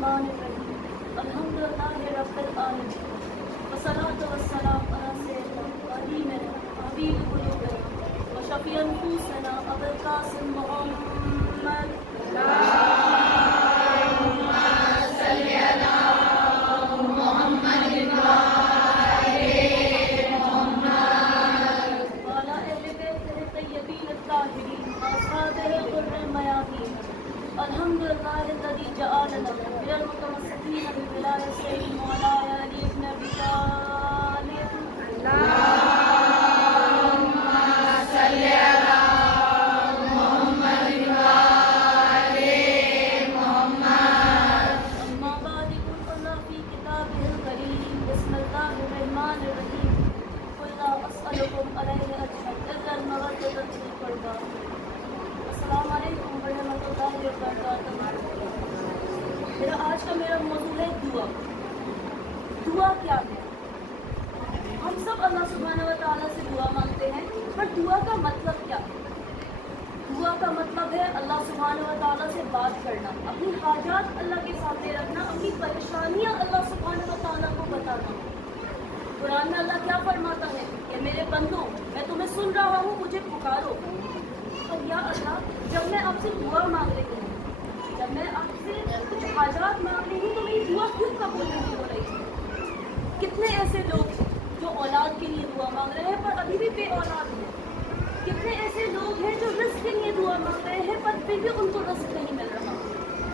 Bismillahirrahmanirrahim. Alhamdulillahi Rabbil Alamin. Wassalatu wassalamu ala sayyidina habibina habib qulubina wa shafi' nufusina Abul Qasim Muhammad. Allahumma salli ala Muhammadin wa ali Muhammad wa ala ahli baytihi at-tayyibin at-tahirin wa ashabihi al-ghurr al-mayamin. Alhamdulillahi alladhi ja'alana min al-mutamassikin bi wilayati sayyidina Mawlana Ali ibn Abi Talib. Allahumma salli ala Muhammadin wa ali Muhammad. Amma ba'd, qul Allah fi kitabihil kareem. Bismillahir rahmanir rahim. Qul la as'alukum alayhi ajran illa al-mawaddata fil qurba. अस्सलामु अलैकुम व रहमतुल्लाहि व बरकातुहू। मेरा आज का मौजूद है दुआ। दुआ क्या है? हम सब अल्लाह सुब्हानहू व तआला से दुआ मांगते हैं, पर दुआ का मतलब क्या है? दुआ का मतलब है अल्लाह सुब्हानहू व तआला से बात करना, अपनी हाजात अल्लाह के सामने रखना, अपनी परेशानियाँ अल्लाह सुब्हानहू व तआला को बताना। कुरान में अल्लाह क्या फरमाता है कि मेरे बंदो, मैं तुम्हें सुन रहा हूँ, मुझे पुकारो। और या अल्लाह, जब मैं आपसे दुआ मांग रही हूँ, जब मैं आपसे कुछ हाजात मांग रही हूँ, तो मेरी दुआ खुद कबूल नहीं हो रही है। कितने ऐसे लोग हैं जो औलाद के लिए दुआ मांग रहे हैं पर अभी भी बे औलाद हैं। कितने ऐसे लोग हैं जो रिस्क के लिए दुआ मांग रहे हैं पर फिर भी उनको रिस्क नहीं मिल रहा।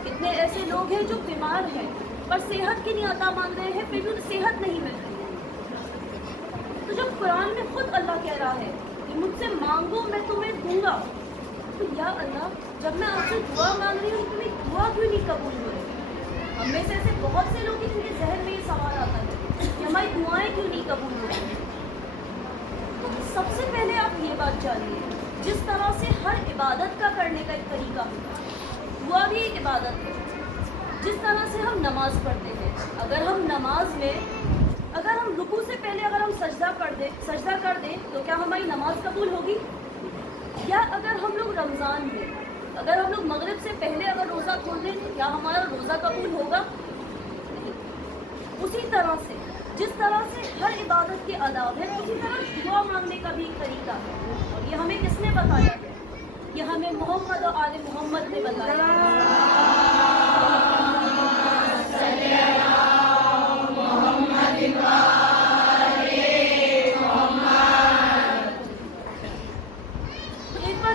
कितने ऐसे लोग हैं जो बीमार हैं पर सेहत के लिए अता मांग रहे हैं, फिर भी उन्हें सेहत नहीं मिल रही है। तो जब कुरान में खुद अल्लाह कह रहा है कि मुझसे मांगो मैं तुम्हें दूंगा, तो या अल्लाह, जब मैं आपसे दुआ मांग रही हूँ तो मेरी दुआ क्यों नहीं कबूल हो रही? हम में से ऐसे बहुत से लोग हैं जिनके जहन में ये सवाल आता है कि हमारी दुआएं क्यों नहीं कबूल हो रही? तो सबसे पहले आप ये बात जानिए, जिस तरह से हर इबादत का करने का एक तरीका होता है, दुआ भी एक इबादत है। जिस तरह से हम नमाज पढ़ते हैं, अगर हम नमाज में अगर हम रुकू से पहले अगर हम सजदा कर दें तो क्या हमारी नमाज कबूल होगी? या अगर हम लोग रमज़ान में अगर हम लोग मगरिब से पहले अगर रोज़ा खोल दें तो क्या हमारा रोज़ा कबूल होगा? नहीं। उसी तरह से जिस तरह से हर इबादत के आदाब है, उसी तरह दुआ मांगने का भी एक तरीका है। और ये हमें किसने बताया है? ये हमें मोहम्मद और आले मोहम्मद ने बताया।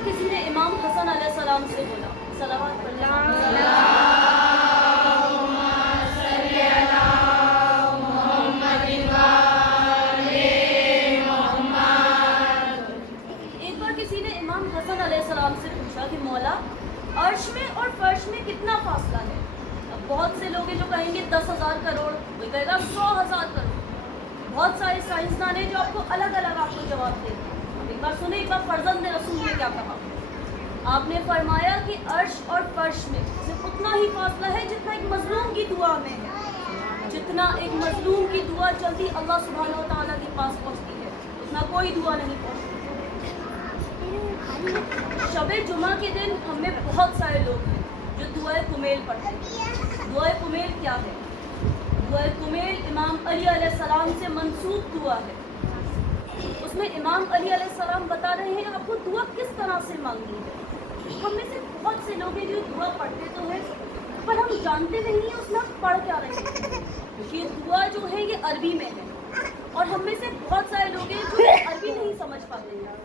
किसी ने इमाम हसन अलैहिस्सलाम से बोला, सलावत एक बार किसी ने इमाम हसन अलैहिस्सलाम से पूछा कि मौला, अर्श में और फर्श में कितना फासला है? अब बहुत से लोग हैं जो कहेंगे 10,000 करोड़, कोई कहेगा 100,000 करोड़। बहुत सारे साइंसदान हैं जो आपको अलग अलग आपको जवाब देंगे। एक बार सुने, एक बार फर्जंद रसूल ने क्या कहा? आपने फरमाया कि अर्श और फर्श में सिर्फ उतना ही फासला है जितना एक मजलूम की दुआ में है। जितना एक मजलूम की दुआ जल्दी अल्लाह सुब्हानहू व तआला के पास पहुँचती है, उतना कोई दुआ नहीं पहुँचती। शब जुमा के दिन हमें बहुत सारे लोग हैं जो दुआए कुमेल पढ़ते हैं। दुआए कुमेल क्या है? दुआए कुमेल इमाम अली अलैहिस्सलाम से मंसूब दुआ है। उसमें इमाम अली अलैहिस्सलाम बता रहे हैं आपको दुआ किस तरह से मांगनी है। हम में से बहुत से लोग हैं जो दुआ पढ़ते तो हैं पर हम जानते नहीं हैं उसमें हम पढ़ क्या रहे हैं, क्योंकि ये दुआ जो है ये अरबी में है और हम में से बहुत सारे लोग हैं जो अरबी नहीं समझ पाते हैं।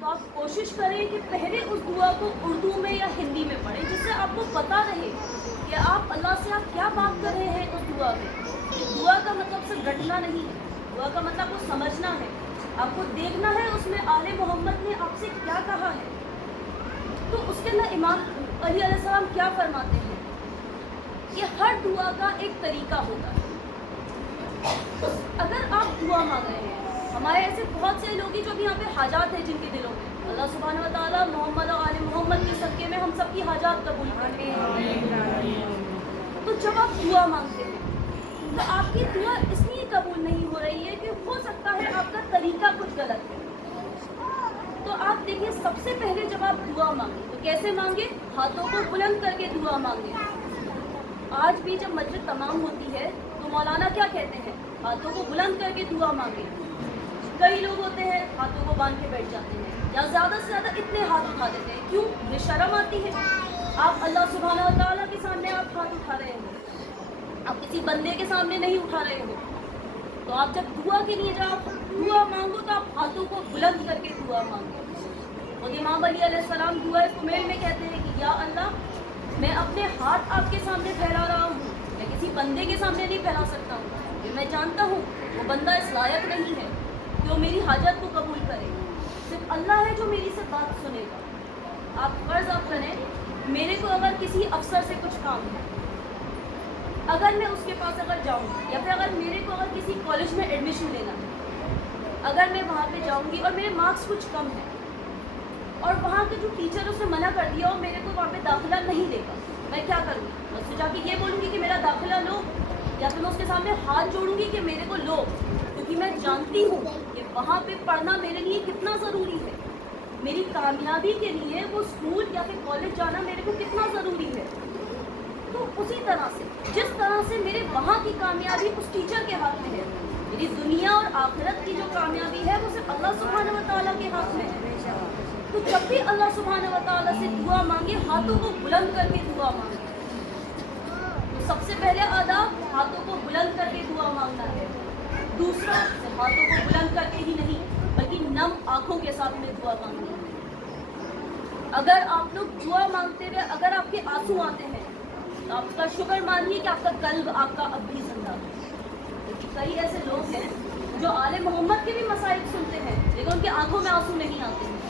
तो आप कोशिश करें कि पहले उस दुआ को उर्दू में या हिंदी में पढ़ें, जिससे आपको पता रहे कि आप अल्लाह से आप क्या बात कर रहे हैं उस दुआ में। दुआ का मतलब सिर्फ रटना नहीं है, दुआ का मतलब आपको समझना है, आपको देखना है उसमें आले मोहम्मद ने आपसे क्या कहा है। तो उसके अंदर इमाम अली अलैहिस्सलाम क्या फरमाते हैं कि हर दुआ का एक तरीका होता है। तो अगर आप दुआ मांग रहे हैं, हमारे ऐसे बहुत से लोग हैं जो भी यहाँ पे हाजात हैं जिनके दिलों में, अल्लाह सुब्हानहू व तआला मोहम्मद और आले मोहम्मद के सदक़े में हम सबकी हाजात कबूल करें। तो जब आप दुआ मांगते हैं तो आपकी दुआ इसलिए कबूल नहीं हो रही है कि हो सकता है आपका तरीका कुछ गलत है। तो आप देखिए, सबसे पहले जब आप दुआ मांगे तो कैसे मांगे? हाथों को बुलंद करके दुआ मांगे। آج بھی جب مسجد تمام ہوتی ہے تو مولانا کیا کہتے ہیں؟ ہاتھوں کو بلند کر کے دعا مانگے. کئی لوگ ہوتے ہیں ہاتھوں کو باندھ کے بیٹھ جاتے ہیں یا زیادہ سے زیادہ اتنے ہاتھ اٹھا دیتے ہیں. کیوں؟ یہ شرم آتی ہے. آپ اللہ سبحانہ و تعالیٰ کے سامنے آپ ہاتھ اٹھا رہے ہو, آپ کسی بندے کے سامنے نہیں اٹھا رہے ہو. تو آپ جب دعا کے لیے جب دعا مانگو تو آپ ہاتھوں کو بلند کر کے دعا مانگو. خود امام علی علیہ السلام دعا کمیل میں کہتے ہیں کہ یا اللہ, میں اپنے ہاتھ آپ کے سامنے پھیلا رہا ہوں, میں کسی بندے کے سامنے نہیں پھیلا سکتا ہوں. یہ میں جانتا ہوں وہ بندہ اس لائق نہیں ہے کہ وہ میری حاجت کو قبول کرے. صرف اللہ ہے جو میری سے بات سنے گا. آپ فرض آپ کریں, میرے کو اگر کسی افسر سے کچھ کام ہے, اگر میں اس کے پاس اگر جاؤں یا پھر اگر میرے کو اگر کسی کالج میں ایڈمیشن لینا ہے, اگر میں وہاں پہ جاؤں گی اور میرے مارکس کچھ کم ہیں اور وہاں کے جو ٹیچر اس نے منع کر دیا اور میرے کو وہاں پہ داخلہ نہیں دے گا, میں کیا کروں گی؟ میں اس سے جا کے یہ بولوں گی کہ میرا داخلہ لو, یا پھر میں اس کے سامنے ہاتھ جوڑوں گی کہ میرے کو لو, کیونکہ میں جانتی ہوں کہ وہاں پہ پڑھنا میرے لیے کتنا ضروری ہے. میری کامیابی کے لیے وہ اسکول یا پھر کالج جانا میرے کو کتنا ضروری ہے. تو اسی طرح سے جس طرح سے میرے وہاں کی کامیابی اس ٹیچر کے ہاتھ میں ہے, میری دنیا اور آخرت کی جو کامیابی ہے وہ صرف اللہ سبحانہ و تعالیٰ کے ہاتھ میں ہے. تو جب بھی اللہ سبحانہ و تعالیٰ سے دعا مانگے ہاتھوں کو بلند کر کے دعا مانگے. تو سب سے پہلے آداب ہاتھوں کو بلند کر کے دعا مانگنا ہے. دوسرا, ہاتھوں کو بلند کر کے ہی نہیں بلکہ نم آنکھوں کے ساتھ میں دعا مانگنا ہے. اگر آپ لوگ دعا مانگتے ہوئے اگر آپ کے آنسو آتے ہیں تو آپ کا شکر مانیے کہ آپ کا قلب آپ کا اب بھی زندہ ہے. کئی ایسے لوگ ہیں جو آل محمد کے بھی مسائل سنتے ہیں لیکن ان کی آنکھوں میں آنسو نہیں آتے ہیں.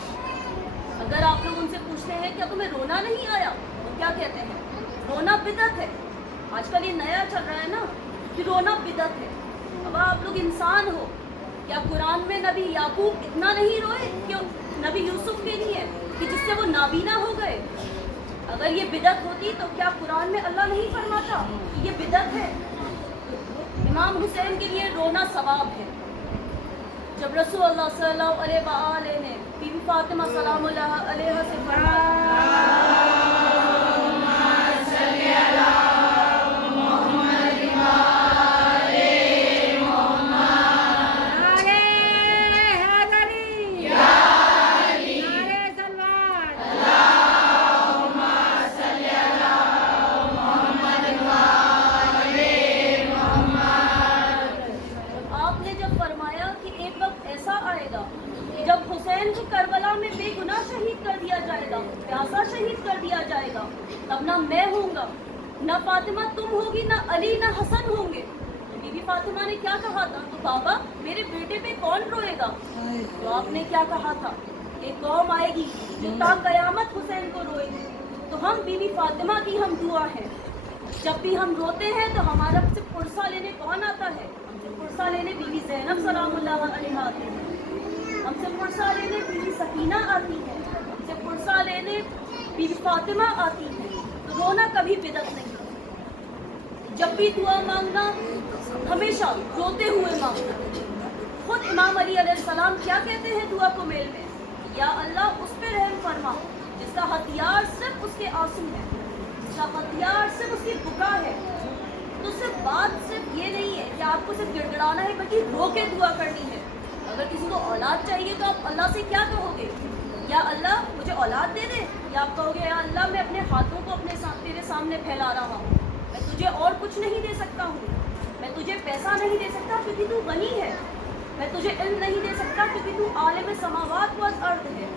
اگر آپ لوگ ان سے پوچھتے ہیں کیا تمہیں رونا نہیں آیا, تو کیا کہتے ہیں؟ رونا بدعت ہے. آج کل یہ نیا چل رہا ہے نا کہ رونا بدعت ہے. اب آپ لوگ انسان ہو, کیا قرآن میں نبی یعقوب اتنا نہیں روئے کہ نبی یوسف کے لیے کہ جس سے وہ نابینا ہو گئے؟ اگر یہ بدعت ہوتی تو کیا قرآن میں اللہ نہیں فرماتا کہ یہ بدعت ہے؟ امام حسین کے لیے رونا ثواب ہے. جب رسول اللہ صلی اللہ علیہ وآلہ نے بی بی فاطمہ سلام اللہ علیہ سے فرمایا جب حسین کو کربلا میں بے گناہ شہید کر دیا جائے گا, پیاسا شہید کر دیا جائے گا, تب نہ میں ہوں گا, نہ فاطمہ تم ہوگی, نہ علی, نہ حسن ہوں گے. بی بی فاطمہ نے کیا کہا تھا؟ تو بابا میرے بیٹے پہ کون روئے گا؟ تو آپ نے کیا کہا تھا کہ قوم آئے گی جو تا قیامت حسین کو روئے گی. تو ہم بی بی فاطمہ کی ہم دعا ہے. جب بھی ہم روتے ہیں تو ہمارا سے پرسہ لینے کون آتا ہے؟ ہم سے پرسہ لینے بی بی زینب سلام اللہ علیہ آتی ہے, ہم سے پرسہ لینے بی بی سکینہ آتی ہے, ہم سے پرسہ لینے بی بی فاطمہ آتی ہے. تو رونا کبھی بدعت نہیں. جب بھی دعا مانگنا ہمیشہ روتے ہوئے مانگنا. خود امام علی علیہ السلام کیا کہتے ہیں دعا کو میل میں؟ یا اللہ اس پہ رحم فرما جس کا ہتھیار صرف اس کے آنسو ہے, جس کا ہتھیار صرف اس کی بکا ہے. تو صرف بات صرف یہ نہیں ہے کہ آپ کو صرف گڑ گڑانا ہے بلکہ رو کے دعا کرنی ہے. اگر کسی کو اولاد چاہیے تو آپ اللہ سے کیا کہو گے؟ یا اللہ مجھے اولاد دے دے, یا آپ کہو گے یا اللہ میں اپنے ہاتھوں کو اپنے تیرے سامنے پھیلا رہا ہوں, میں تجھے اور کچھ نہیں دے سکتا ہوں, میں تجھے پیسہ نہیں دے سکتا کیونکہ تو غنی ہے, میں تجھے علم نہیں دے سکتا کیونکہ تو عالم سماوات و ارض ہے.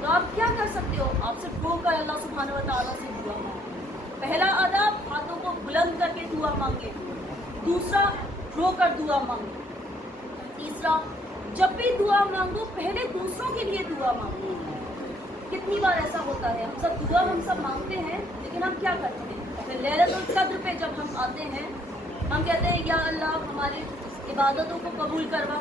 تو آپ کیا کر سکتے ہو؟ آپ صرف رو کر اللہ سبحانہ و تعالیٰ سے دعا مانگو. پہلا آداب ہاتھوں کو بلند کر کے دعا مانگے. دوسرا, رو کر دعا مانگو. تیسرا, جب بھی دعا مانگو پہلے دوسروں کے لیے دعا مانگو. کتنی بار ایسا ہوتا ہے ہم سب مانگتے ہیں لیکن ہم کیا کرتے ہیں؟ پھر لیلۃ القدر پہ جب ہم آتے ہیں ہم کہتے ہیں یا اللہ ہماری عبادتوں کو قبول کروا,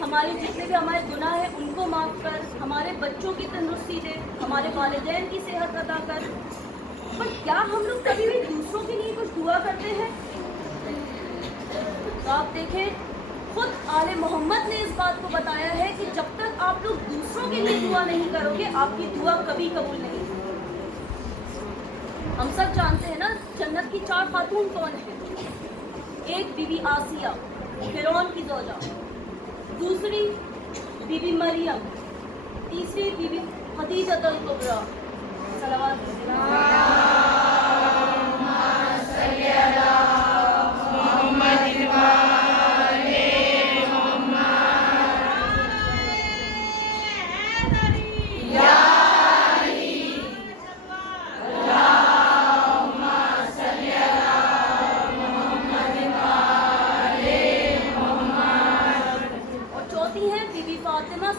ہمارے جتنے بھی ہمارے گناہ ہیں ان کو معاف کر, ہمارے بچوں کی تندرستی دے, ہمارے والدین کی صحت عطا کر. پر کیا ہم لوگ کبھی بھی دوسروں کے لیے کچھ دعا کرتے ہیں؟ تو آپ دیکھیں خود آل محمد نے اس بات کو بتایا ہے کہ جب تک آپ لوگ دوسروں کے لیے دعا نہیں کرو گے آپ کی دعا کبھی قبول نہیں. ہم سب جانتے ہیں نا जन्नत की 4 खातून कौन है? एक बीबी आसिया, फिरौन की ज़ौजा, दूसरी बीबी मरियम, तीसरी बीबी खदीजतुल कुबरा। सलावत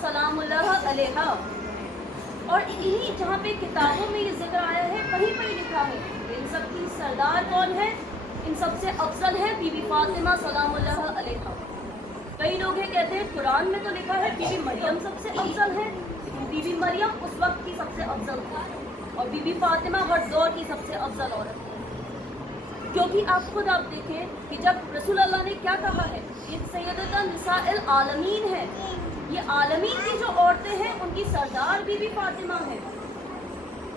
सलामुल्लाह अलैहा। और इन्हीं जहाँ पे किताबों में ये जिक्र आया है वहीं पर लिखा है इन सब की सरदार कौन है, इन सबसे अफजल है बीबी फातिमा सलामुल्लाह अलैहा। कई लोग ये कहते हैं कुरान में तो लिखा है बीबी मरियम सबसे अफजल है, बीबी मरियम उस वक्त की सबसे अफजल थी और बीबी फातिमा हर दौर की सबसे अफजल औरत है। क्योंकि आप खुद आप देखें कि जब रसूल अल्लाह ने क्या कहा है, ये सैयदतुन निसाइल आलमीन है, ये आलमीन की जो औरतें हैं उनकी सरदार बीबी फातिमा है।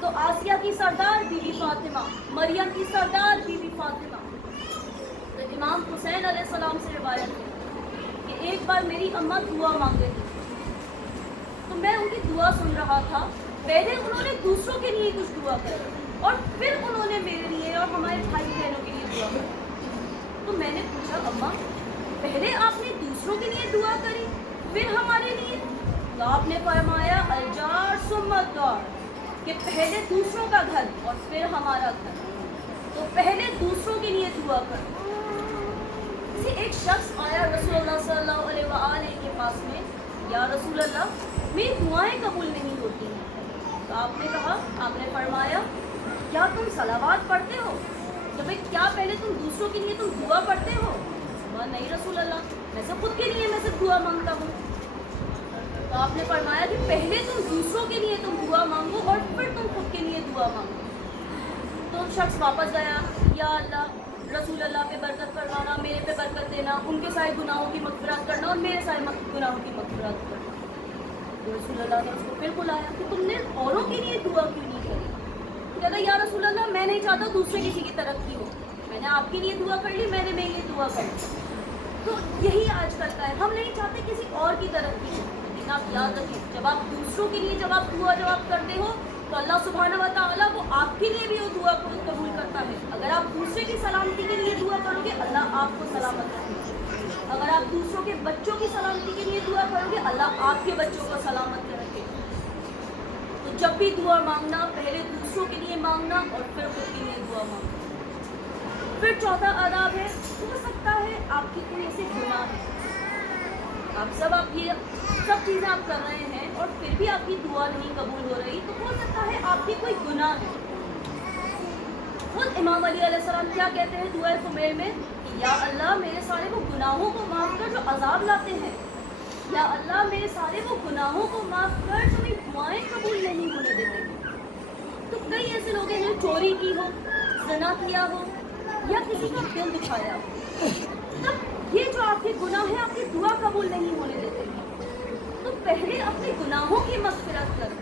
तो आसिया की सरदार बीबी फातिमा, मरियम की सरदार बीबी फातिमा। तो इमाम हुसैन अलैहिस्सलाम से रिवायत है कि एक बार मेरी अम्मा दुआ मांगे थी, तो मैं उनकी दुआ सुन रहा था। पहले उन्होंने दूसरों के लिए कुछ दुआ करी और फिर उन्होंने मेरे लिए और हमारे भाई बहनों के लिए दुआ करी। तो मैंने पूछा अम्मा, पहले आपने दूसरों के लिए दुआ करी फिर हमारे लिए? तो आपने फरमाया अलजार सुम्मतदार, कि पहले दूसरों का घर और फिर हमारा घर, तो पहले दूसरों के लिए दुआ कर। किसी एक शख्स आया रसूलुल्लाह सल्लल्लाहु अलैहि वसल्लम के पास में, या रसूल अल्लाह मेरी दुआएं कबूल नहीं होती हैं। तो आपने कहा, आपने फरमाया क्या तुम सलावात पढ़ते हो? तो भाई क्या पहले तुम दूसरों के लिए तुम दुआ पढ़ते हो? नहीं रसूल अल्लाह, मैं सब खुद के लिए मैं सिर्फ दुआ मांगता हूँ। तो आपने फरमाया कि पहले तुम दूसरों के लिए तुम दुआ मांगो और फिर तुम खुद के लिए दुआ मांगो। तो शख्स वापस गया, या अल्लाह रसूल अल्लाह पे बरकत करवाना, मेरे पे बरकत देना, उनके सारे गुनाहों की मग़फ़िरत करना और मेरे सारे गुनाहों की मग़फ़िरत करना। तो रसूल अल्लाह ने उसको फिर बुलाया कि तुमने औरों के लिए दुआ क्यों नहीं करी? तो कहता या रसूल अल्लाह मैं नहीं चाहता दूसरे किसी की तरक्की हो, मैंने आपके लिए दुआ कर ली, मैंने मेरे लिए दुआ कर ली। तो यही आजकल का है, हम नहीं चाहते किसी और की तरक्की हो। लेकिन आप याद रखिए, जब आप दूसरों के लिए जब आप दुआ जवाब करते हो तो अल्लाह सुब्हानहू व तआला वो आपके लिए भी वो दुआ को कबूल करता है। अगर आप दूसरे की सलामती के लिए दुआ करोगे अल्लाह आपको सलामत रखेगा। अगर आप दूसरों के बच्चों की सलामती के लिए दुआ करोगे अल्लाह आपके बच्चों को सलामत रखेगा। तो जब भी दुआ मांगना पहले दूसरों के लिए मांगना और फिर खुद के लिए दुआ मांगना। फिर चौथा आदाब है, हो सकता है आपकी कोई ऐसे गुनाह है, आप ये सब चीज़ें आप कर रहे हैं और फिर भी आपकी दुआ नहीं कबूल हो रही, तो हो सकता है आपकी कोई गुनाह है। खुद इमाम अली अलैहिस्सलाम क्या कहते हैं दुआ कुमैल में कि या अल्लाह मेरे सारे वो गुनाहों को माफ़ कर जो अजाब लाते हैं, या अल्लाह मेरे सारे वो गुनाहों को माफ़ कर जो मेरी दुआएं कबूल नहीं होने देते। तो कई ऐसे लोग हैं जो चोरी की हो, ज़िना किया हो या किसी का दिल दुखाया हो, तब ये जो आपके गुनाह हैं आपकी दुआ कबूल नहीं होने देते। तो पहले अपने गुनाहों की मग़फ़िरत करो।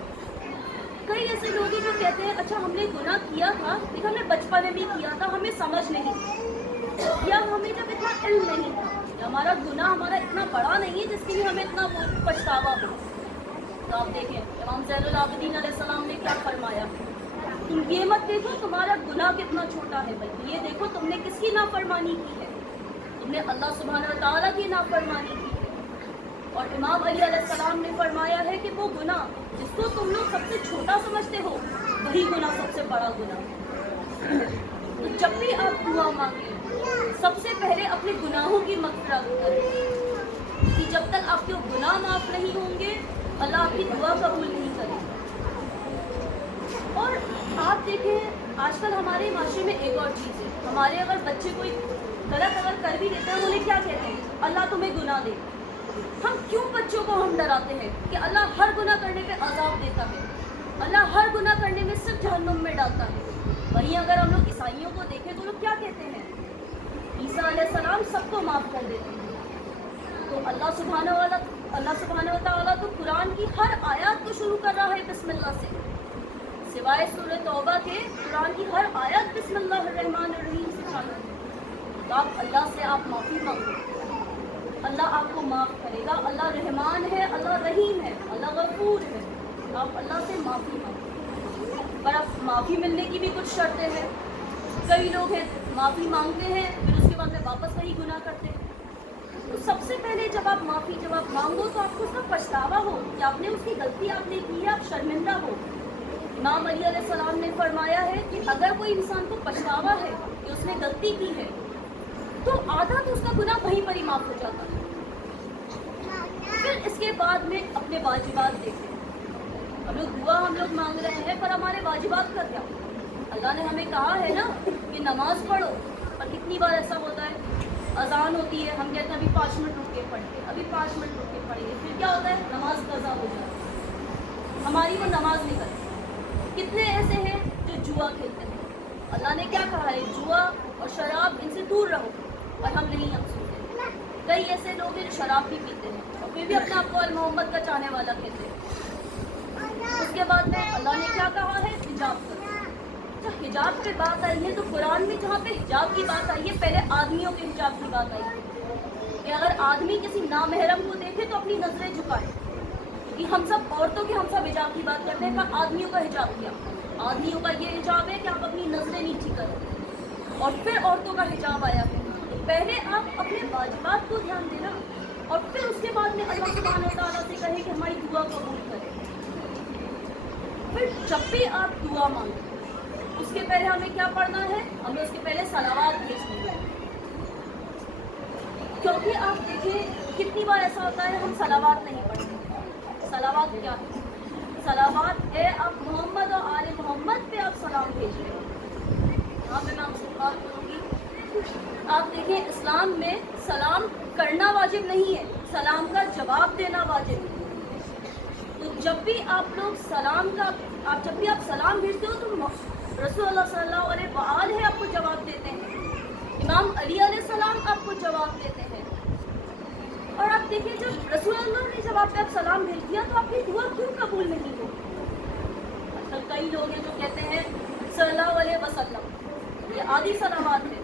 कई ऐसे लोग हैं जो कहते हैं अच्छा हमने गुनाह किया था लेकिन हमने बचपन में भी किया था, हमें समझ नहीं थी, या हमें जब इतना इल्म नहीं था, या हमारा गुनाह हमारा इतना बड़ा नहीं है जिसके लिए हमें इतना पछतावा हो। तो आप देखें इमाम ज़ैनुल आबिदीन अलैहिस्सलाम ने क्या फरमाया, तुम ये मत देखो तुम्हारा गुनाह कितना छोटा है, बल्कि ये देखो तुमने किसकी नाफरमानी की है, तुमने अल्लाह सुब्हानहू व तआला की नाफरमानी की है। और इमाम अली अलैहिस्सलाम ने फरमाया है कि वो गुनाह जिसको तुम लोग सबसे छोटा समझते हो वही गुनाह सबसे बड़ा गुनाह। तो जब भी आप दुआ मांगें सबसे पहले अपने गुनाहों की मग़फ़िरत करें, कि जब तक आपके गुनाह माफ़ नहीं होंगे अल्लाह आपकी दुआ कबूल नहीं करेगा। और आप देखें आजकल हमारे माशरे में एक और चीज़ है, हमारे अगर बच्चे कोई गलत अगर कर भी देते हैं उन्हें क्या कहते हैं, अल्लाह तुम्हें गुनाह दे। हम क्यों बच्चों को हम डराते हैं कि अल्लाह हर गुनाह करने पे अजाब देता है, अल्लाह हर गुनाह करने में सिर्फ जहन्नुम में डालता है। वहीं अगर हम लोग ईसाइयों को देखें तो लोग क्या कहते हैं, ईसा अलैहिस्सलाम सबको माफ़ कर देते हैं। तो अल्लाह सुब्हानहू व तआला तो कुरान की हर आयत को शुरू कर रहा है बिस्मिल्लाह से। सिवाय सूरह तौबा के कुरान की हर आयत बिस्मिल्लाहिर्रहमानिर्रहीम से चालू है। तो आप अल्लाह से आप माफ़ी मांगो, अल्लाह आपको माफ़ करेगा। अल्लाह रहमान है, अल्लाह रहीम है, अल्लाह गफूर है। आप अल्लाह से माफ़ी मांगो। पर अब माफ़ी मिलने की भी कुछ शर्तें हैं। कई लोग हैं माफ़ी मांगते हैं फिर उसके बाद में वापस वही गुनाह करते हैं। तो सबसे पहले जब आप मांगो तो आपको उसका पछतावा हो कि आपने उसकी गलती आपने की है, आप शर्मिंदा हो। इमाम अली अलैहिस्सलाम ने फरमाया है कि अगर कोई इंसान को पछतावा है कि उसने गलती की है तो आधा तो उसका गुनाह वहीं पर ही माफ़ हो जाता है। फिर इसके बाद में अपने वाजिबात देखें। हम लोग मांग रहे हैं पर हमारे वाजिबात का क्या? अल्लाह ने हमें कहा है ना कि नमाज पढ़ो, और कितनी बार ऐसा होता है अजान होती है, हम कहते हैं अभी 5 मिनट रुक के पढ़ेंगे, अभी 5 मिनट रुक के पढ़ेंगे, फिर क्या होता है नमाज कज़ा हो जाती है, हमारी वो नमाज नहीं करती। कितने ऐसे हैं जो जुआ खेलते हैं। अल्लाह ने क्या कहा है, जुआ और शराब इनसे दूर रहो, और हम सुनते। कई ऐसे लोग हैं जो शराब भी पीते हैं और फिर भी अपने आप को अल मोहम्मद का चाहने वाला कहते हैं। उसके बाद में अल्लाह ने क्या कहा है, हिजाब करो। तो हिजाब पे बात आई है तो कुरान में जहाँ पे हिजाब की बात आई है, पहले आदमियों के हिजाब की बात आई है कि अगर आदमी किसी नामहरम को देखे तो अपनी नजरें झुकाए, क्योंकि हम सब औरतों के हम सब हिजाब की बात करते हैं, पर आदमियों का हिजाब क्या? आदमियों का ये हिजाब है कि आप अपनी नजरें नीची करो, और फिर औरतों का हिजाब आया है। तो पहले आप अपने वाजिबात को ध्यान देना, और फिर उसके बाद में अल्लाह सुब्हानहू व तआला से कहे कि हमारी दुआ कबूल करे। फिर जब भी आप दुआ मांगो उसके पहले हमें क्या पढ़ना है, हमें उसके पहले सलावात भेजनी है। क्योंकि आप देखिए कितनी बार ऐसा होता है हम सलावात नहीं पढ़ते। सलावात क्या है? सलावात है आप मोहम्मद और आले मोहम्मद पे आप सलाम भेज रहे हो। यहाँ पे मैं आपसे बात करूँगी। आप देखें इस्लाम में सलाम करना वाजिब नहीं है, सलाम का जवाब देना वाजिब है। तो जब भी आप लोग जब भी आप सलाम भेजते हो तो रसूलुल्लाह सल्लल्लाहु अलैहि वसल्लम आपको जवाब देते हैं, इमाम अली अलैहिस्सलाम आपको जवाब देते हैं। और आप देखिए जब रसूलुल्लाह ने जब आप सलाम भेज दिया तो आपकी दुआ क्यों कबूल नहीं हो? आजकल कई लोग हैं जो कहते हैं सल्लल्लाहु अलैहि वसल्लम, ये आधी सलावात है।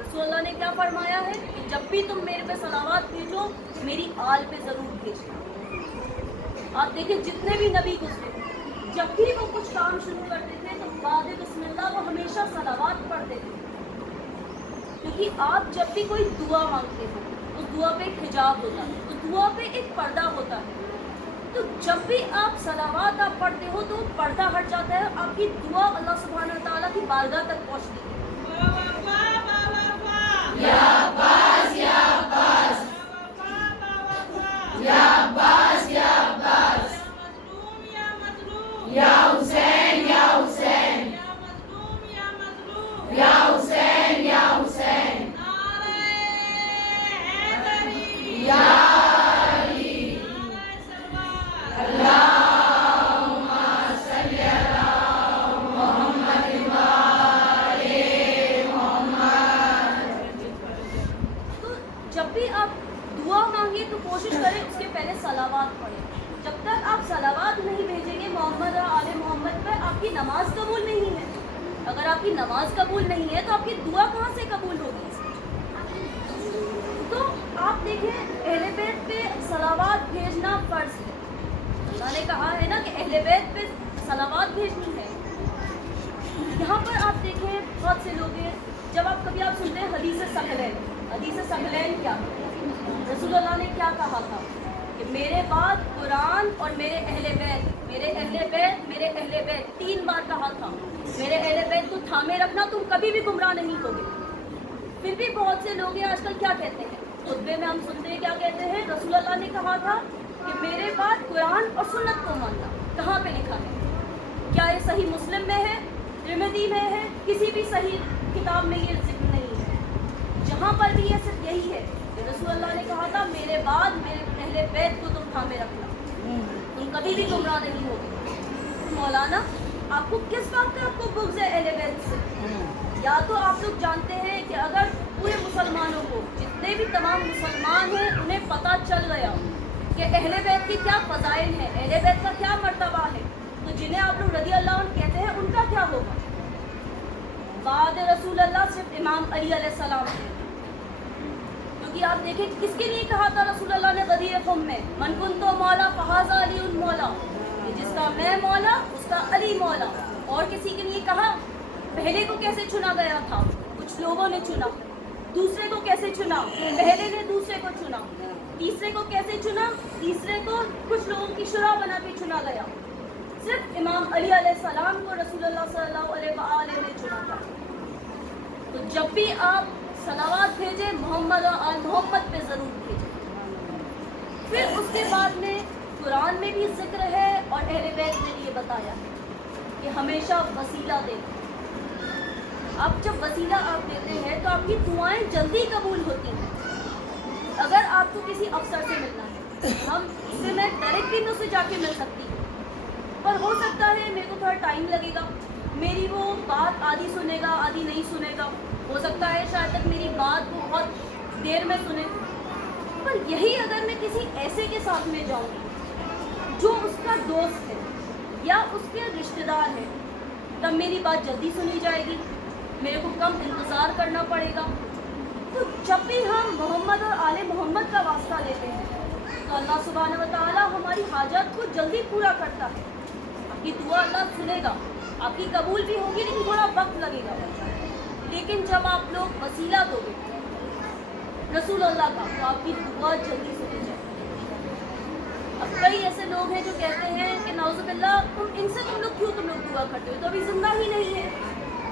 रसूलुल्लाह ने क्या फरमाया है कि जब भी तुम मेरे पे सलावात भेजो मेरी आल पे ज़रूर भेजना। आप देखिए जितने भी नबी गुजरे जब भी वो कुछ काम शुरू करते थे तो बाद बिस्मिल्लाह वो हमेशा सलावात पढ़ते थे, क्योंकि आप जब भी कोई दुआ मांगते हो उस दुआ पे एक हिजाब होता है, उस दुआ पे एक पर्दा होता है। तो जब भी आप सलावात आप पढ़ते हो तो पर्दा हट जाता है, आपकी दुआ अल्लाह सुब्हानहू व तआला की बारगाह तक पहुँचती है। या अब्बास या अब्बास या अब्बास या अब्बास या हुसैन या हुसैन या हुसैन या हुसैन या अली अल्लाहुम्मा सल्ली अला मुहम्मद व आले मुहम्मद। तो जब भी आप दुआ मांगे तो कोशिश करें उसके पहले सलावात पढ़ें। जब तक आप सलावात नहीं भेजेंगे मोहम्मद और आले मोहम्मद पर, आपकी नमाज कबूल नहीं है। अगर आपकी नमाज कबूल नहीं है तो आपकी दुआ कहाँ से कबूल होगी? तो आप देखें अहले बैत पे सलावात भेजना फ़र्ज़ है। अल्लाह ने कहा है ना कि अहले बैत पे सलावात भेजनी है। यहाँ पर आप देखें बहुत से लोग हैं, जब आप सुनते हैं हदीस सकलैन क्या है? रसूलुल्लाह ने क्या कहा था कि मेरे बाद कुरान और मेरे अहले बैत 3 बार कहा था। मेरे अहले बैत को थामे रखना, तुम कभी भी गुमराह नहीं होगे। फिर भी बहुत से लोग हैं आजकल क्या कहते हैं, खुतबे में हम सुनते हैं क्या कहते हैं, रसूलुल्लाह ने कहा था कि मेरे बाद कुरान और सुन्नत को मानना। कहाँ पे लिखा है? क्या ये सही मुस्लिम में है, तिरमिज़ी में है, किसी भी सही किताब में ये जिक्र नहीं है। जहाँ पर भी ये सिर्फ यही है कि रसूलुल्लाह ने कहा था मेरे बाद मेरे अहले बैत को तुम थामे रखना, तुम कभी भी गुमराह नहीं होगे। मौलाना आपको किस बात का आपको बुग़्ज़ है अहले बैत से? या तो आप लोग जानते हैं कि अगर पूरे मुसलमानों को, जितने भी तमाम मुसलमान हैं, उन्हें पता चल गया कि अहले बैत की क्या फ़ज़ाइल है, अहले बैत का क्या मर्तबा है, تو جنہیں آپ لوگ رضی اللہ عنہ کہتے ہیں ان کا کیا ہوگا؟ بعد رسول اللہ صرف امام علی علیہ السلام ہیں، کیونکہ آپ دیکھیں کس کے لیے کہا تھا رسول اللہ نے غدیر خم میں، من کنتو مولا فہذا علی مولا، جس کا میں مولا اس کا علی مولا. اور کسی کے لیے کہا؟ پہلے کو کیسے چنا گیا تھا؟ کچھ لوگوں نے چنا. دوسرے کو کیسے چنا؟ پہلے نے دوسرے کو چنا. تیسرے کو کیسے چنا؟ تیسرے کو کچھ لوگوں کی شورا بنا کے چنا گیا. صرف امام علی علیہ السلام کو رسول اللہ صلی اللہ علیہ وآلہ نے چنا تھا. تو جب بھی آپ صلوات بھیجیں محمد اور آل محمد پہ ضرور بھیجیں. پھر اس کے بعد میں قرآن میں بھی ذکر ہے اور اہل بیت نے یہ بتایا ہے کہ ہمیشہ وسیلہ دیں. اب جب وسیلہ آپ دیتے ہیں تو آپ کی دعائیں جلدی قبول ہوتی ہیں. اگر آپ کو کسی افسر سے ملنا ہے، ہم اس سے میں ڈائریکٹلی میں اسے جا کے مل سکتی ہوں، پر ہو سکتا ہے میرے کو تھوڑا ٹائم لگے گا، میری وہ بات آدھی سنے گا آدھی نہیں سنے گا، ہو سکتا ہے شاید تک میری بات کو بہت دیر میں سنے. پر یہی اگر میں کسی ایسے کے ساتھ میں جاؤں گی جو اس کا دوست ہے یا اس کے رشتہ دار ہے، تب میری بات جلدی سنی جائے گی، میرے کو کم انتظار کرنا پڑے گا. تو جب بھی ہم محمد اور آل محمد کا واسطہ لیتے ہیں تو اللہ سبحانہ و تعالیٰ ہماری حاجات کو جلدی پورا کرتا ہے. آپ کی دعا اللہ سنے گا، آپ کی قبول بھی ہوگی لیکن تھوڑا وقت لگے گا. لیکن جب آپ لوگ وسیلہ دو گے رسول اللہ کا تو آپ کی دعا جلدی سنی جائے گی. اب کئی ایسے لوگ ہیں جو کہتے ہیں کہ نعوذ باللہ ان سے تم لوگ دعا کرتے ہو؟ تو ابھی زندہ ہی نہیں ہے.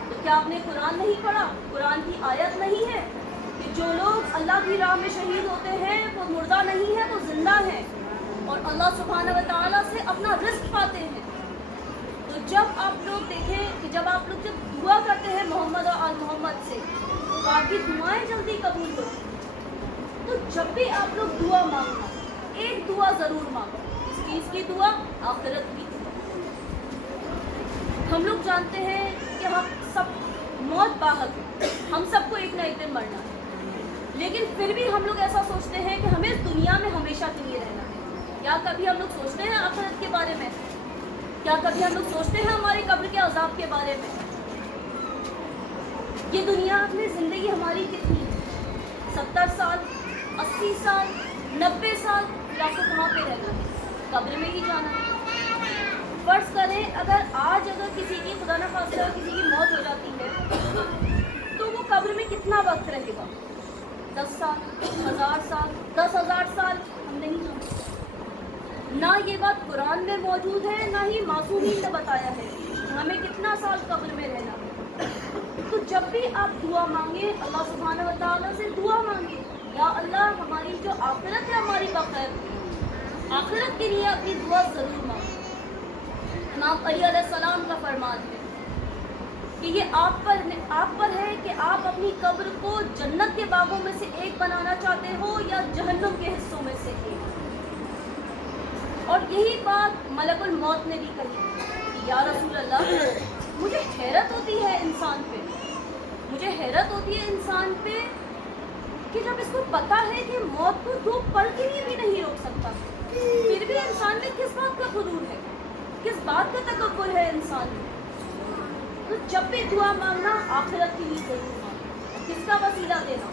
تو کیا آپ نے قرآن نہیں پڑھا؟ قرآن کی آیت نہیں ہے کہ جو لوگ اللہ کی راہ میں شہید ہوتے ہیں وہ مردہ نہیں ہے، وہ زندہ ہیں اور اللہ سبحانہ و تعالیٰ سے اپنا رزق پاتے ہیں. تو جب آپ لوگ دیکھیں کہ جب آپ لوگ جب دعا کرتے ہیں محمد اور آل محمد سے تو آپ کی دعائیں جلدی قبول ہوتی ہیں. تو جب بھی آپ لوگ دعا مانگنا، ایک دعا ضرور مانگو. اس چیز کی دعا؟ آخرت کی دعا. ہم لوگ جانتے ہیں کہ ہم سب موت باہر ہے، ہم سب کو ایک نہ ایک دن مرنا ہے، لیکن پھر بھی ہم لوگ ایسا سوچتے ہیں کہ ہمیں اس دنیا میں ہمیشہ کے لیے رہنا ہے. کیا کبھی ہم لوگ سوچتے ہیں آخرت کے بارے میں؟ کیا کبھی ہم لوگ سوچتے ہیں ہماری قبر کے عذاب کے بارے میں؟ یہ دنیا میں زندگی ہماری کتنی ہے؟ 70 سال، 80 سال، 90 سال، یا آپ کو کہاں پہ رہنا ہے؟ قبر میں ہی جانا ہے. فرض کریں اگر کسی کی خدا نہ خواستہ کسی کی موت ہو جاتی ہے تو وہ قبر میں کتنا وقت رہے گا؟ 10 سال، 1000 سال، 10,000 سال؟ ہم نہیں جانتے. نہ یہ بات قرآن میں موجود ہے نہ ہی معصومین نے بتایا ہے ہمیں کتنا سال قبر میں رہنا ہے. تو جب بھی آپ دعا مانگیں اللہ سبحانہ و تعالیٰ سے دعا مانگیں، یا اللہ ہماری جو آخرت ہے ہماری بخیر، آخرت کے لیے اپنی دعا ضرور مانگیں. امام علی علیہ السلام کا فرمان ہے کہ یہ آپ پر ہے کہ آپ اپنی قبر کو جنت کے باغوں میں سے ایک بنانا چاہتے ہو یا جہنم کے حصوں میں سے ایک. اور یہی بات ملک الموت نے بھی کہی کہ یا رسول اللہ مجھے حیرت ہوتی ہے انسان پہ کہ جب اس کو پتہ ہے کہ موت کو 2 پل کے لیے بھی نہیں روک سکتا، پھر بھی انسان میں کس بات کا غرور ہے، کس بات کا تکبر ہے انسان میں. تو جب بھی دعا مانگنا آخرت کے لیے ضرور مانگنا. کس کا وسیلہ دینا؟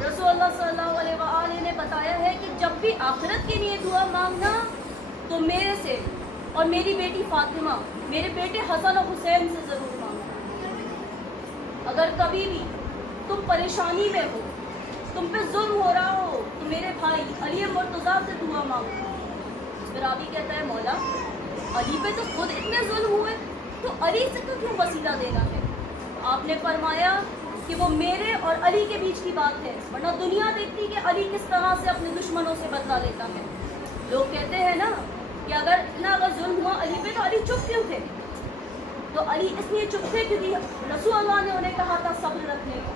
رسول اللہ صلی اللہ علیہ وآلہ نے بتایا ہے کہ جب بھی آخرت کے لیے دعا مانگنا تو میرے سے اور میری بیٹی فاطمہ، میرے بیٹے حسن اور حسین سے ضرور مانگنا. اگر کبھی بھی تم پریشانی میں ہو، تم پہ ظلم ہو رہا ہو تو میرے بھائی علی مرتضیٰ سے دعا مانگو. پھر راوی کہتا ہے مولا علی پہ تو خود اتنے ظلم ہوئے تو علی سے تو کیوں وسیلہ دینا ہے؟ آپ نے فرمایا کہ وہ میرے اور علی کے بیچ کی بات ہے، ورنہ دنیا دیکھتی کہ علی کس طرح سے اپنے دشمنوں سے بدلہ لیتا ہے. لوگ کہتے ہیں نا کہ اگر ظلم ہوا علی پہ تو علی چپ کیوں تھے؟ تو علی اس لیے چپ تھے کیونکہ رسول اللہ نے انہیں کہا تھا صبر رکھنے کا.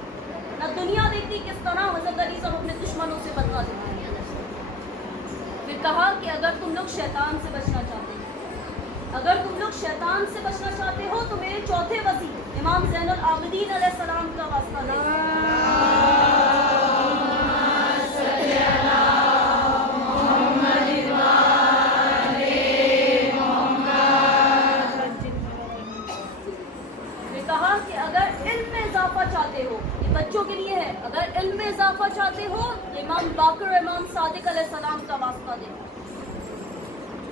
نہ دنیا دیکھتی کس طرح حضرت علی سب اپنے دشمنوں سے بدلہ لیتے ہیں. پھر کہا کہ اگر تم لوگ شیطان سے بچنا چاہتے ہو تو میرے چوتھے وصی امام زین العابدین علیہ السلام کا واسطہ لے. واسطہ دے.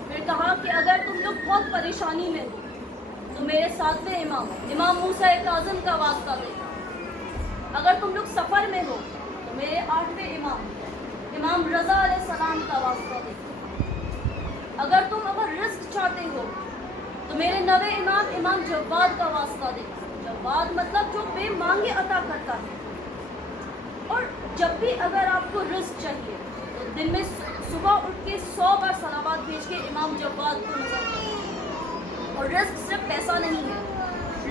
پھر کہا کہ اگر تم لوگ بہت پریشانی میں ہو تو میرے ساتویں امام موسیٰ کاظم کا واسطہ دے. اگر تم لوگ سفر میں ہو تو میرے 8ویں امام رضا علیہ السلام کا واسطہ دے. اگر رزق چاہتے ہو تو میرے 9ویں امام جواد کا واسطہ دے. جواد مطلب جو بے مانگے عطا کرتا ہے. اور جب بھی اگر آپ کو رزق چاہیے تو دن میں صبح اٹھ کے 100 بار صلوات بھیج کے امام جواد کو نظر کریں. اور رزق صرف پیسہ نہیں ہے،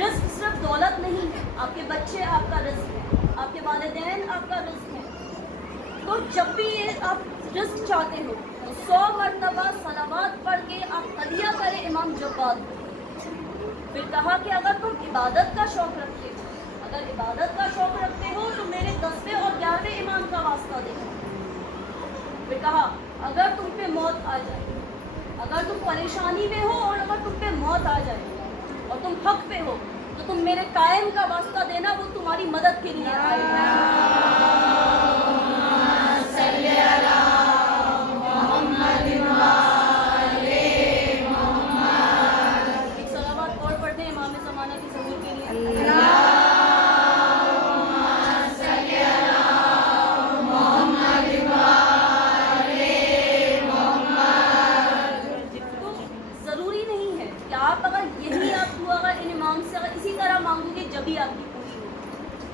رزق صرف دولت نہیں ہے. آپ کے بچے آپ کا رزق ہے، آپ کے والدین آپ کا رزق ہے. تو جب بھی آپ رزق چاہتے ہو تو 100 مرتبہ صلوات پڑھ کے آپ ہدیہ کریں امام جواد کو. پھر کہا کہ اگر تم عبادت کا شوق رکھتے ہو تو میرے 10ویں اور 11ویں امام کا واسطہ دے. پھر کہا اگر تم پہ موت آ جائے، اگر تم پریشانی میں ہو اور اگر تم پہ موت آ جائے اور تم حق پہ ہو تو تم میرے قائم کا واسطہ دینا، وہ تمہاری مدد کے لیے آئے گا. ایک صلوات اور پڑھتے ہیں امام زمانہ کی ظہور کے لیے.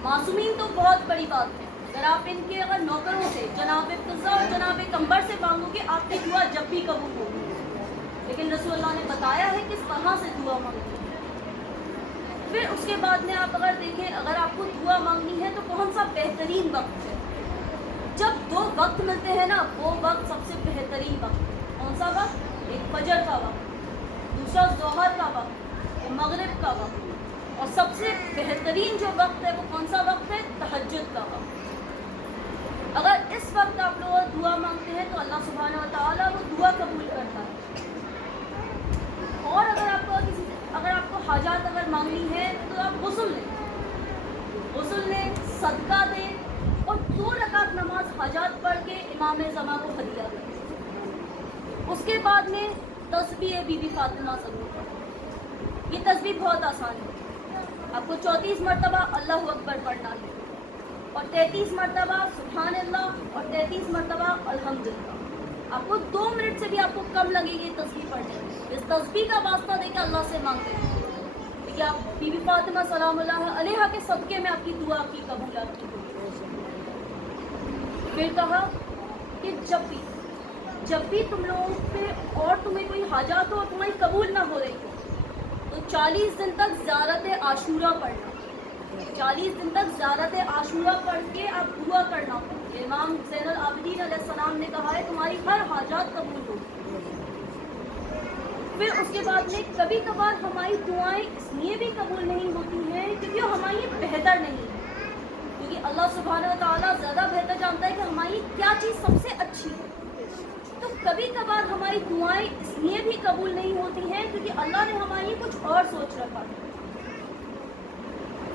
معصومین تو بہت بڑی بات ہے. اگر آپ ان کے نوکروں سے جناب قزہ اور جناب قمبر سے مانگو گے آپ کی دعا جب بھی قبول ہوگی. لیکن رسول اللہ نے بتایا ہے کس طرح سے دعا مانگنی ہے. پھر اس کے بعد میں آپ اگر دیکھیں، اگر آپ کو دعا مانگنی ہے تو کون سا بہترین وقت ہے؟ جب 2 وقت ملتے ہیں نا، وہ وقت سب سے بہترین وقت ہے. کون سا وقت؟ ایک فجر کا وقت، دوسرا ظہر کا وقت، مغرب کا وقت، اور سب سے بہترین جو وقت ہے وہ کون سا وقت ہے؟ تہجد کا وقت. اگر اس وقت آپ لوگ دعا مانگتے ہیں تو اللہ سبحانہ و تعالیٰ وہ دعا قبول کرتا ہے. اور اگر آپ کو حاجات اگر مانگنی ہے تو آپ غسل لیں، صدقہ دیں اور 2 رکعت نماز حاجات پڑھ کے امام زمان کو ہدیہ دیں. اس کے بعد میں تسبیح بی بی فاطمہ ضرور پڑھیں. یہ تسبیح بہت آسان ہے. آپ کو 34 مرتبہ اللہ اکبر پڑھنا ہے اور 33 مرتبہ سبحان اللہ اور 33 مرتبہ الحمدللہ. آپ کو 2 منٹ سے بھی آپ کو کم لگے گی تسبیح پڑھنے میں. اس تسبیح کا واسطہ دے کے اللہ سے مانگتے ہیں کہ آپ بی بی فاطمہ سلام اللہ علیہا کے صدقے میں آپ کی دعا کی قبولیات کی ہوگی. پھر کہا کہ جب بھی تم لوگوں پہ اور تمہیں کوئی حاجات ہو اور تمہاری قبول نہ ہو رہی ہو تو 40 دن تک زیارت عاشورہ پڑھنا. 40 دن تک زیارت عاشورہ پڑھ کے آپ دعا کرنا. امام زین العابدین علیہ السلام نے کہا ہے تمہاری ہر حاجات قبول ہوگی. پھر اس کے بعد میں کبھی کبھار ہماری دعائیں اس لیے بھی قبول نہیں ہوتی ہیں کیونکہ وہ ہماری بہتر نہیں ہے. کیونکہ اللہ سبحانہ و تعالیٰ زیادہ بہتر جانتا ہے کہ ہماری کیا چیز سب سے اچھی ہے. تو کبھی کبھار ہماری دعائیں اس لیے بھی قبول نہیں ہوتی ہیں کیونکہ اللہ نے ہماری کچھ اور سوچ رکھا ہے.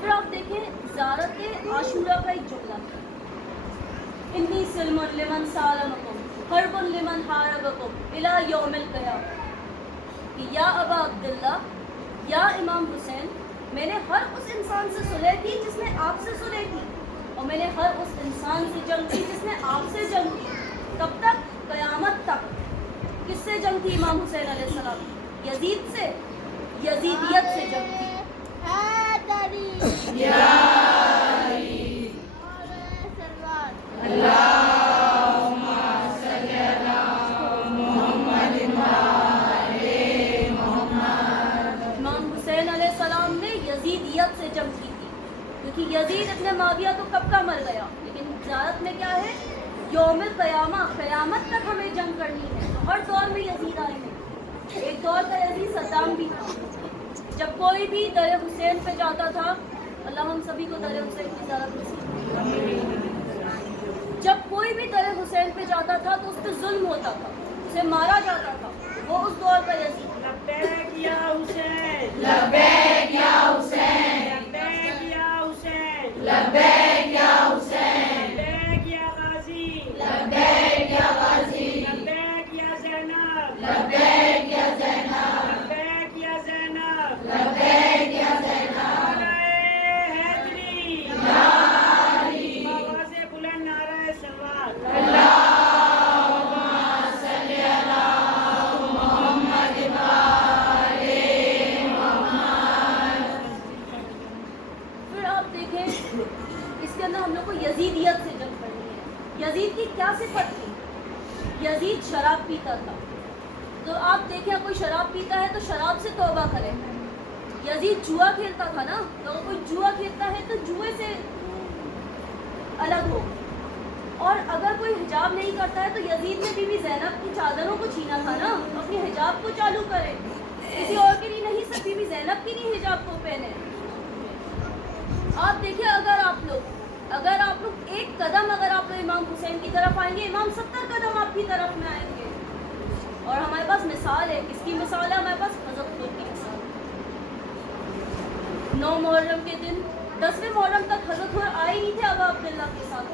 پھر آپ دیکھیں زیارت عاشورہ کا ایک جملہ ہے، انی سلم لمن سالمکم حرب لمن حاربکم الی یوم القیامہ. کہ یا ابا عبداللہ، یا امام حسین، میں نے ہر اس انسان سے صلح کی جس نے آپ سے صلح کی، اور میں نے ہر اس انسان سے جنگ کی جس نے آپ سے جنگ کی. کب تک؟ قیامت تک. کس سے جنگ تھی امام حسین علیہ السلام؟ یزید سے، یزیدیت سے جنگ تھی. امام حسین علیہ السلام نے یزیدیت سے جنگ کی تھی کیونکہ یزید ابن معاویہ تو کب کا مر گیا، لیکن زیارت میں کیا ہے؟ یوم القیامہ، قیامت تک ہمیں جنگ کرنی ہے. ہر دور میں یزید آئے ہیں. ایک دور کا یزید صدام بھی تھا. جب کوئی بھی در حسین پہ جاتا تھا، اللہ ہم سبھی کو در حسین کی زیارت نصیب. جب کوئی بھی در حسین پہ جاتا تھا تو اس پہ ظلم ہوتا تھا، اسے مارا جاتا تھا. وہ اس دور کا یزید. لبیک یا حسین، لبیک یا حسین، لبیک یا حسین، لبیک یا حسین، لبیک یا غازی، لبیک یا غازی، لبیک लब्बैक या ज़ैनब, लब्बैक या ज़ैनब, लब्बैक या ज़ैनब, नाराए हैदरी, या अली, आवाज़े बुलंद नाराए सलवात, अल्लाहुम्मा सल्लि अला मुहम्मद व आले मुहम्मद। फिर आप देखें इसके अंदर हम लोग को यजीदियत से जंग करनी है। यजीद की क्या सिफत थी? यजीद शराब पीता था। तो आप देखें कोई शराब पीता है तो शराब से तौबा करे। यजीद जुआ खेलता था ना, तो कोई जुआ खेलता है तो जुए से अलग हो। और अगर कोई हिजाब नहीं करता है तो यजीद ने बीवी ज़ैनब की चादरों को छीना था ना, अपने हिजाब को चालू करे। किसी और के लिए नहीं, सिर्फ बीवी ज़ैनब की नहीं हिजाब को पहने। आप देखिए अगर आप लोग एक कदम अगर आप लोग इमाम हुसैन की तरफ आएंगे, इमाम 70 कदम आपकी तरफ में आएंगे। और हमारे पास मिसाल है, किसकी मिसाल है हमारे पास? हज़रत खुद की मिसाल। 9 मुहर्रम के दिन 10वें मुहर्रम तक हज़रत खुद आए नहीं थे अबा अब्दुल्ला के साथ।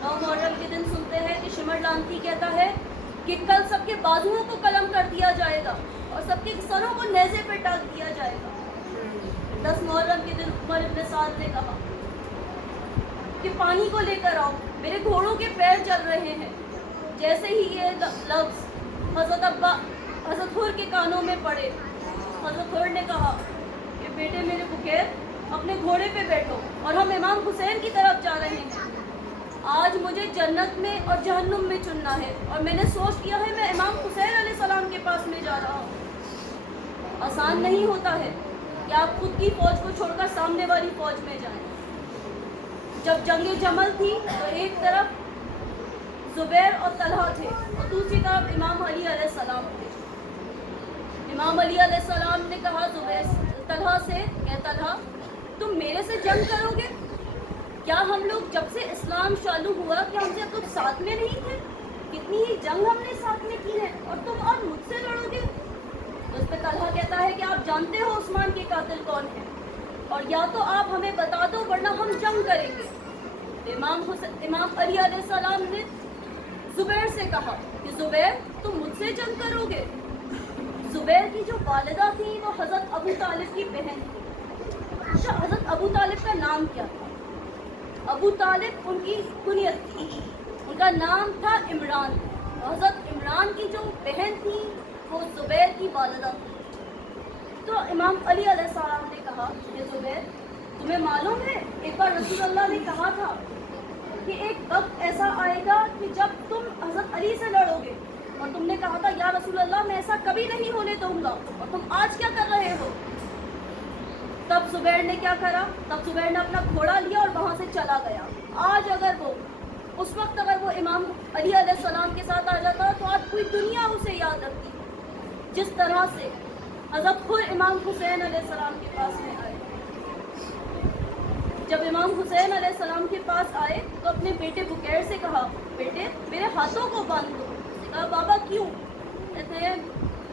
9 मुहर्रम के दिन सुनते हैं कि शिमर लांती कहता है कि कल सबके बाजुओं को कलम कर दिया जाएगा और सबके सरों को नेज़े पे टाक दिया जाएगा। 10 मुहर्रम के दिन उमर इब्न साद ने कहा कि पानी को लेकर आओ, मेरे घोड़ों के पैर चल रहे हैं। जैसे ही ये लफ्ज़ हज़रत हुर के कानों में पड़े, हज़रत हुर ने कहा कि बेटे मेरे बुकैर अपने घोड़े पे बैठो और हम इमाम हुसैन की तरफ जा रहे हैं। आज मुझे जन्नत में और जहन्नुम में चुनना है और मैंने सोच किया है मैं इमाम हुसैन अलैहिस्सलाम के पास में जा रहा हूँ। आसान नहीं होता है कि आप खुद की फौज को छोड़कर सामने वाली फौज में जाएं। जब जंगे जमल थी तो एक तरफ जुबैर और तलहा थे और दूसरी तरफ इमाम अली अलैहिस्सलाम थे। इमाम अली अलैहिस्सलाम ने कहा तलहा से, क्या तलहा तुम मेरे से जंग करोगे? क्या हम लोग जब से इस्लाम चालू हुआ क्या हमसे अब लोग साथ में नहीं थे? कितनी ही जंग हमने साथ में की है और तुम और मुझसे लड़ोगे? तो इस पर तलहा कहता है कि आप जानते हो उस्मान के कातिल कौन है और या तो आप हमें बता दो वरना हम जंग करेंगे। इमाम अली अलैहिस्सलाम ने जुबैर से कहा कि जुबैर तुम मुझसे जंग करोगे? जुबैर की जो वालिदा थी वो हज़रत अबू तालिब की बहन थी। अच्छा, हज़रत अबू तालिब का नाम क्या था? अबू तालिब उनकी कुनियत थी, उनका नाम था इमरान। हज़रत इमरान की जो बहन थी वो जुबैर की वालिदा थी। तो इमाम अली अलैहिस्सलाम ने कहा कि जुबैर तुम्हें मालूम है एक बार रसूलुल्लाह ने कहा था कि एक वक्त ऐसा आएगा कि जब तुम हज़रत अली से लड़ोगे और तुमने कहा था या रसूलुल्लाह मैं ऐसा कभी नहीं होने दूंगा और तुम आज क्या कर रहे हो? तब जुबैर ने क्या करा? तब जुबैर ने अपना घोड़ा लिया और वहाँ से चला गया। आज अगर वो उस वक्त अगर वो इमाम अली अलैहिस्सलाम के साथ आ जाता तो आज पूरी दुनिया उसे याद रखती। जिस तरह से हज़रत खुद इमाम हुसैन अलैहिस्सलाम के पास में आए। जब इमाम हुसैन अलैहिस्सलाम के पास आए तो अपने बेटे बुकैर से कहा बेटे मेरे हाथों को बांध दो। कहा बाबा क्यों? कहते हैं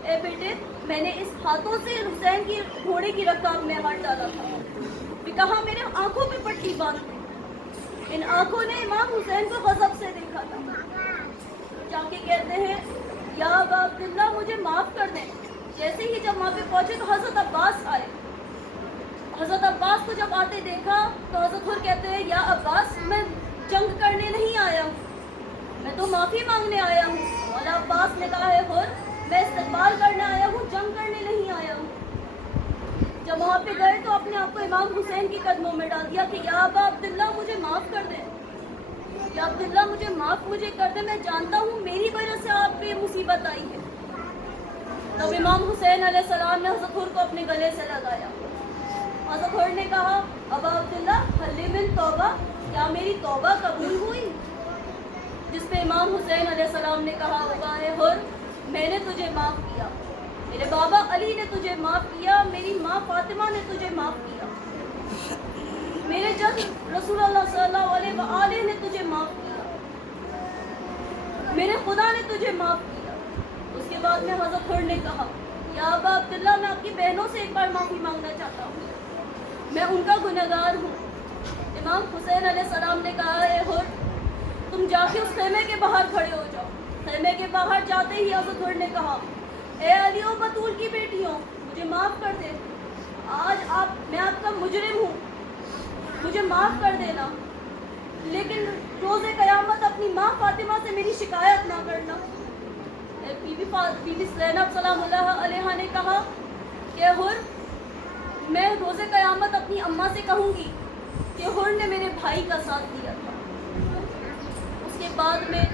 ए बेटे मैंने इस हाथों से हुसैन की घोड़े की रकाब में हाथ डाला था। फिर कहा मेरे आंखों पे पट्टी बांध दी। इन आंखों ने इमाम हुसैन को गज़ब से देखा था। जाके कहते हैं या अबा अब्दुल्ला मुझे माफ़ कर दें। जैसे ही जब वहाँ पे पहुँचे तो हज़रत अब्बास आए। हज़रत अब्बास को जब आते देखा तो हज़रत हुर कहते हैं या अब्बास मैं जंग करने नहीं आया हूँ, मैं तो माफ़ी मांगने आया हूँ। और अब्बास ने कहा है हुर मैं इस्तक़बाल करने आया हूँ, जंग करने नहीं आया हूँ। जब वहाँ पे गए तो अपने आप को इमाम हुसैन के कदमों में डाल दिया कि या अबा अब्दुल्ला मुझे माफ़ कर दें, या अब्दुल्ला मुझे माफ़ कर दे, मैं जानता हूँ मेरी वजह से आप पे मुसीबत आई है। तब इमाम हुसैन अलैहिस्सलाम ने हज़रत हुर को अपने गले से लगाया। हज़रत हुर ने कहा अबा अब्दुल्ला हल्ले मिन तौबा, क्या मेरी तौबा कबूल हुई? जिस पे इमाम हुसैन अलैहिस्सलाम ने कहा होगा है हुर मैंने तुझे माफ़ किया, मेरे बाबा अली ने तुझे माफ़ किया, मेरी माँ फातिमा ने तुझे माफ़ किया, मेरे जद रसूलुल्लाह सल्लल्लाहु अलैहि वसल्लम ने तुझे माफ़ किया, मेरे खुदा ने तुझे माफ़ किया। उसके बाद में हज़रत हुर ने कहा या अबा अब्दुल्ला मैं आपकी बहनों से एक बार माफ़ी मांगना चाहता हूँ, मैं उनका गुनहगार हूँ। इमाम हुसैन अलैहिस्सलाम ने कहा है हुर तुम जाके उस खेमे के बाहर खड़े हो जाओ, खैमे के बाहर जाते ही हज़रत हुर ने कहा, ए अली और बतूल की बेटियों, मुझे माफ़ कर दे। आज मैं आपका मुजरिम हूँ, मुझे माफ़ कर देना, लेकिन रोज़े क़यामत अपनी माँ फातिमा से मेरी शिकायत ना करना। बीबी ज़ैनब सलामुल्लाह अलैहा ने कहा कि हुर, मैं रोज़े क़यामत अपनी अम्मा से कहूँगी कि हुर ने मेरे भाई का साथ दिया था। उसके बाद में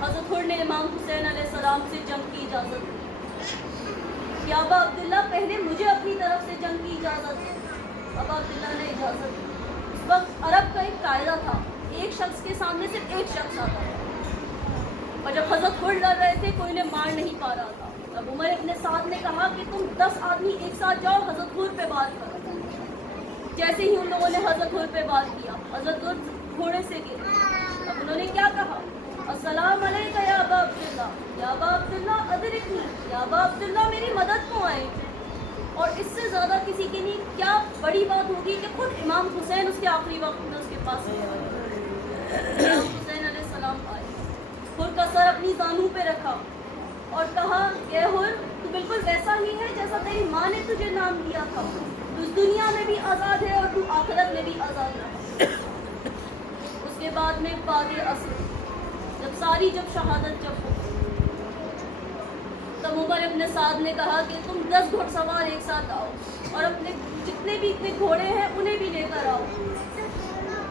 हज़रत हुर ने इमाम हुसैन अलैहिस्सलाम से जंग की इजाज़त दी। या अबा अब्दुल्ला, पहले मुझे अपनी तरफ से जंग की इजाज़त दी। अबा अब्दुल्ला ने इजाज़त दी। उस वक्त अरब का एक कायदा था, एक शख्स के सामने सिर्फ एक शख्स आता था, और जब हज़रत हुर लड़ रहे थे कोई उन्हें मार नहीं पा रहा था। तब उमर इब्न साद ने कहा कि तुम 10 आदमी एक साथ जाओ, हज़रत हुर पे बात करो। जैसे ही उन लोगों ने हज़रत हुर पे बात किया, हज़रत हुर घोड़े से गिरे। अब उन्होंने क्या कहा, अस्सलाम अलैका या अबा अब्दुल्ला, या अबा अब्दुल्ला अदरिकनी, या अबा अब्दुल्ला मेरी मदद को आए। और इससे ज़्यादा किसी के लिए क्या बड़ी बात होगी कि खुद इमाम हुसैन उसके आखिरी वक्त में उसके पास आए। इमाम हुसैन अलैहिस्सलाम आए, हुर का सर अपनी जानू पे रखा और कहा कि हुर, तू बिल्कुल वैसा ही है जैसा तेरी माँ ने तुझे नाम दिया था। तू इस दुनिया में भी आज़ाद है और तू आखिरत में भी आज़ाद रहा। उसके बाद में बाद असर जब शहादत जब हो, तब उमर इब्न साद ने कहा कि तुम 10 घुड़सवार एक साथ आओ और अपने जितने भी इतने घोड़े हैं उन्हें भी लेकर आओ।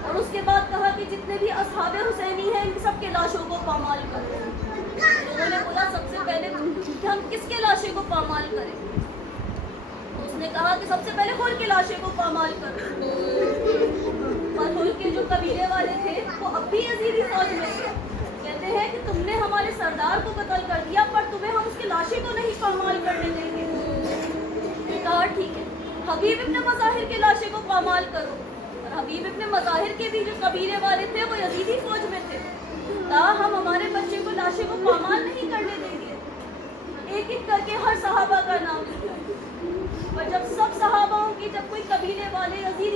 और उसके बाद कहा कि जितने भी असहाबे हुसैनी हैं इन सब के लाशों को पामाल करो। लोगों ने बोला सबसे पहले कि हम किसके लाशे को पामाल करें? तो उसने कहा कि सबसे पहले हुर के लाशे को पामाल करो। और हुर के जो कबीले वाले थे वो अब भी यजीदी फौज में थे। कहते हैं कि तुमने हमारे सरदार को कत्ल कर दिया, पर तुम्हें हम उसके लाशे को नहीं पामाल करने देंगे। कहा ठीक है, हबीब इब्न मज़ाहिर के लाशे को पामाल करो। और हबीब इब्न मज़ाहिर के भी जो कबीले वाले थे वो यजीदी फौज में थे। हम हमारे बच्चे को लाशे को पामाल नहीं करने देंगे। एक एक करके हर सहाबा का नाम लिया। और जब सब सहाबाओं की जब कोई कबीले वाले यजीदी